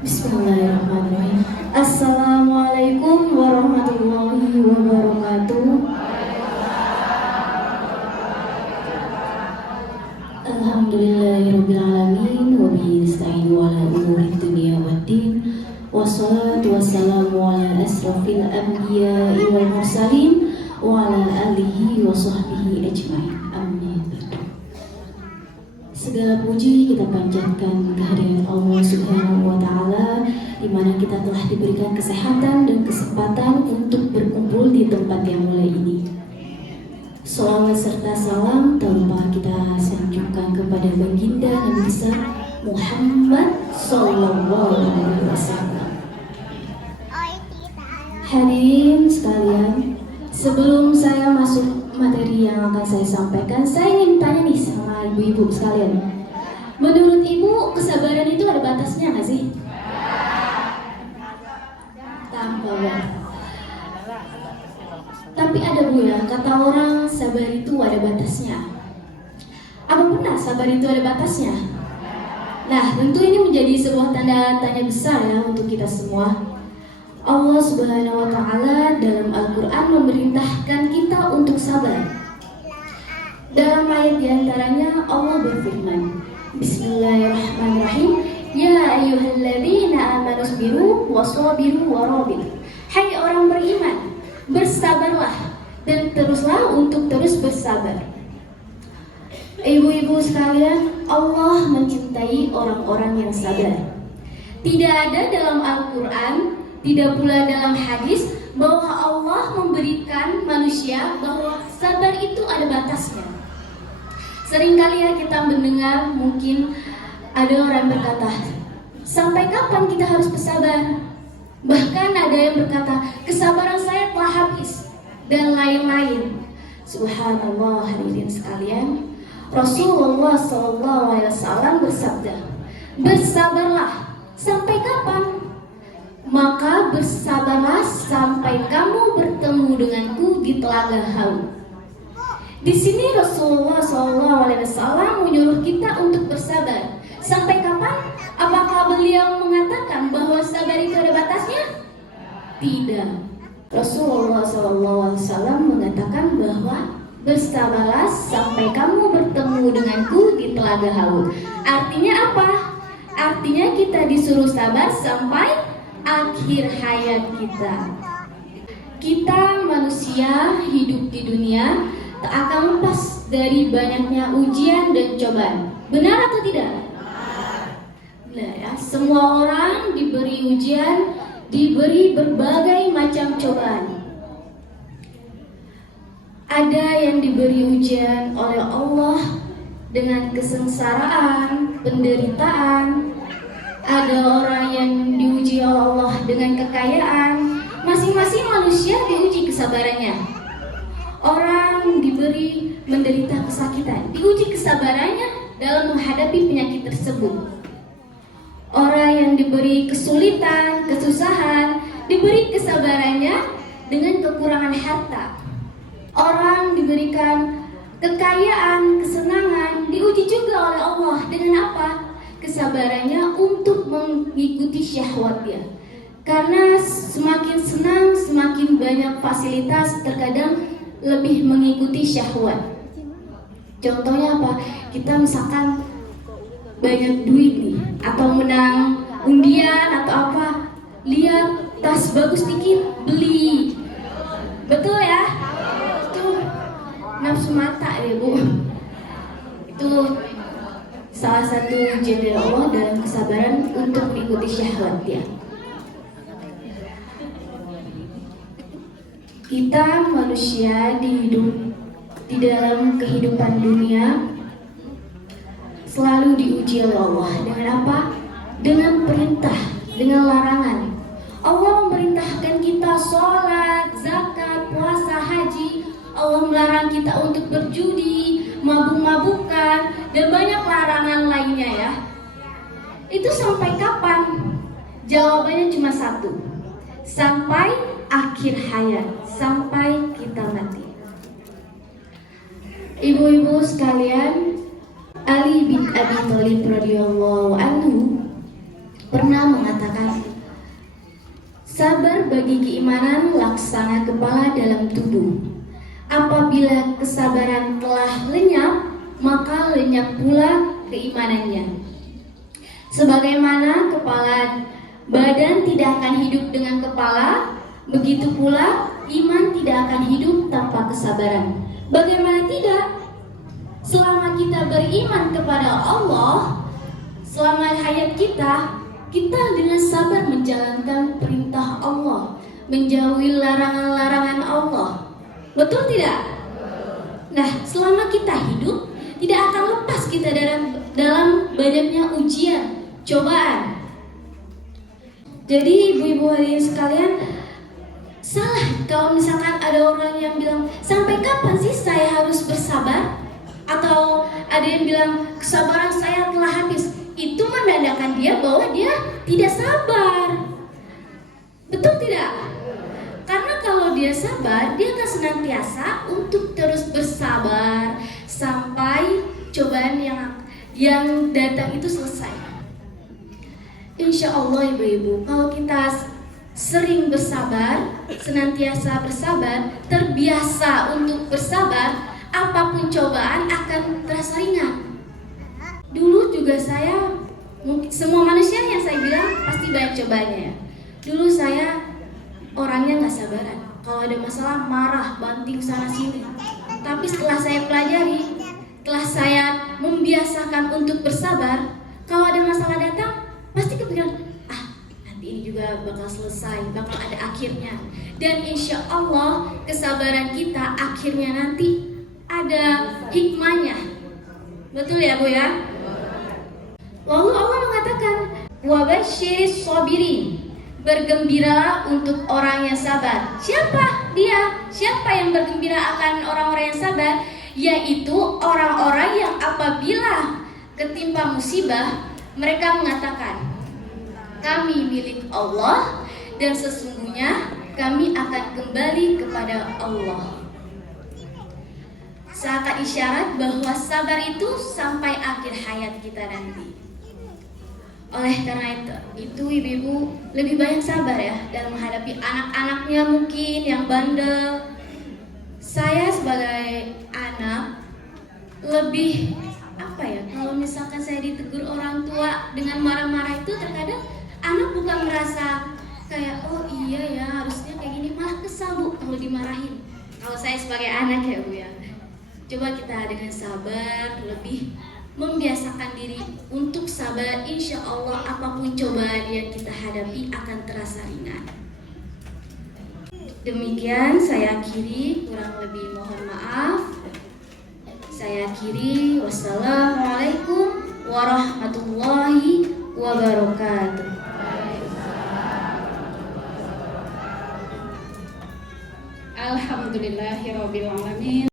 Bismillahirrahmanirrahim. Assalamualaikum warahmatullahi wabarakatuh. Alhamdulillahirabbil alamin wa bihi nasta'inu ala umuri dunya waddin. Wassalatu wassalamu ala asrofil anbiya'i wal mursalin wa ala alihi wa sahbihi ajmain. Amin. Segala puji kita panjatkan kehadirat Allah Subhanahu wa taala, di mana kita telah diberikan kesehatan dan kesempatan untuk berkumpul di tempat yang mulia ini. Salawat serta salam tanpa kita sanjungkan kepada baginda Nabi besar Muhammad sallallahu alaihi wasallam. Hadirin sekalian, sebelum saya masuk materi yang akan saya sampaikan, saya ingin tanya nih sama ibu-ibu sekalian. Menurut ibu, kesabaran itu ada batasnya nggak sih? Tanpa batas. Tapi ada bu ya, kata orang sabar itu ada batasnya. Apa benar sabar itu ada batasnya? Nah, tentu ini menjadi sebuah tanda tanya besar ya untuk kita semua. Allah Subhanahu wa taala dalam Al-Qur'an memerintahkan kita untuk sabar. Dalam ayat diantaranya Allah berfirman, Bismillahirrahmanirrahim, Ya ayyuhalladzina amanu sabiru wasabiru warabitu. Hai orang beriman, bersabarlah dan teruslah untuk terus bersabar. Ibu-ibu sekalian, Allah mencintai orang-orang yang sabar. Tidak ada dalam Al-Quran, tidak pula dalam hadis bahwa Allah memberikan manusia bahwa sabar itu ada batasnya. Seringkali ya kita mendengar, mungkin ada orang berkata, sampai kapan kita harus bersabar? Bahkan ada yang berkata, kesabaran saya telah habis, dan lain-lain. Subhanallah, hadirin sekalian, Rasulullah SAW bersabda, bersabarlah sampai kapan? Maka bersabarlah sampai kamu bertemu denganku di telaga Haud. Di sini Rasulullah SAW menyuruh kita untuk bersabar. Sampai kapan? Apakah beliau mengatakan bahwa sabar itu ada batasnya? Tidak. Rasulullah SAW mengatakan bahwa bersabarlah sampai kamu bertemu denganku di telaga Haud. Artinya apa? Artinya kita disuruh sabar sampai akhir hayat kita. Kita manusia hidup di dunia tak akan lepas dari banyaknya ujian dan cobaan. Benar atau tidak? Benar ya. Semua orang diberi ujian, diberi berbagai macam cobaan. Ada yang diberi ujian oleh Allah dengan kesengsaraan, penderitaan. Ada orang yang diuji oleh Allah dengan kekayaan. Masing-masing manusia diuji kesabarannya. Orang diberi menderita kesakitan, diuji kesabarannya dalam menghadapi penyakit tersebut. Orang yang diberi kesulitan, kesusahan, diberi kesabarannya dengan kekurangan harta. Orang diberikan kekayaan, kesenangan, diuji juga oleh Allah dengan apa? Kesabarannya untuk mengikuti syahwatnya. Karena semakin senang, semakin banyak fasilitas, terkadang lebih mengikuti syahwat. Contohnya apa? Kita misalkan banyak duit nih, atau menang undian atau apa, lihat tas bagus dikit, beli. Betul ya? Itu nafsu mata ya bu. Itu salah satu ujian dari Allah dalam kesabaran untuk mengikuti syahwat dia. Kita manusia di dalam kehidupan dunia selalu diuji oleh Allah dengan apa? Dengan perintah, dengan larangan. Allah memerintahkan kita sholat, zakat, puasa, haji. Allah melarang kita untuk berjudi, mabuk-mabukan, dan banyak larangan lainnya ya. Itu sampai kapan? Jawabannya cuma satu. Sampai akhir hayat, sampai kita mati. Ibu-ibu sekalian, Ali bin Abi Thalib radhiyallahu anhu pernah mengatakan, sabar bagi keimanan laksana kepala dalam tubuh. Apabila kesabaran telah lenyap, maka lenyap pula keimanannya. Sebagaimana kepala badan tidak akan hidup dengan kepala, begitu pula iman tidak akan hidup tanpa kesabaran. Bagaimana tidak? Selama kita beriman kepada Allah, selama hayat kita dengan sabar menjalankan perintah Allah, menjauhi larangan-larangan Allah. Betul tidak? Nah, selama kita hidup, tidak akan lepas kita dalam banyaknya ujian, cobaan. Jadi ibu-ibu hadirin sekalian, salah kalau misalkan ada orang yang bilang, sampai kapan sih saya harus bersabar? Atau ada yang bilang, kesabaran saya telah habis. Itu menandakan dia bahwa dia tidak sabar. Betul tidak? Karena kalau dia sabar, dia akan senantiasa untuk terus bersabar sampai cobaan yang datang itu selesai. Insya Allah ibu-ibu, kalau kita sering bersabar, senantiasa bersabar, terbiasa untuk bersabar, apapun cobaan akan terasa ringan. Dulu juga saya, semua manusia yang saya bilang pasti banyak cobaannya ya. Dulu saya orangnya nggak sabaran. Kalau ada masalah marah, banting sana sini. Tapi setelah saya pelajari, setelah saya membiasakan untuk bersabar, kalau ada masalah datang, pasti kepikiran, nanti ini juga bakal selesai, bakal ada akhirnya. Dan insya Allah kesabaran kita akhirnya nanti ada hikmahnya. Betul ya Bu ya? Lalu Allah mengatakan, wabasyiris sabirin, bergembiralah untuk orang yang sabar. Siapa dia? Siapa yang bergembira akan orang-orang yang sabar? Yaitu orang-orang yang apabila ketimpa musibah, mereka mengatakan, kami milik Allah dan sesungguhnya kami akan kembali kepada Allah. Seakan isyarat bahwa sabar itu sampai akhir hayat kita nanti. Oleh karena itu ibu-ibu lebih banyak sabar ya dalam menghadapi anak-anaknya mungkin yang bandel. Saya sebagai anak lebih kalau misalkan saya ditegur orang tua dengan marah-marah itu, terkadang anak bukan merasa kayak oh iya ya harusnya kayak gini, malah kesal Bu kalau dimarahin. Kalau saya sebagai anak ya Bu ya, coba kita dengan sabar lebih membiasakan diri untuk sabar. Insya Allah apapun cobaan yang kita hadapi akan terasa ringan. Demikian saya akhiri, kurang lebih mohon maaf. Saya akhiri, wassalamualaikum warahmatullahi wabarakatuh. Alhamdulillahirobbilalamin.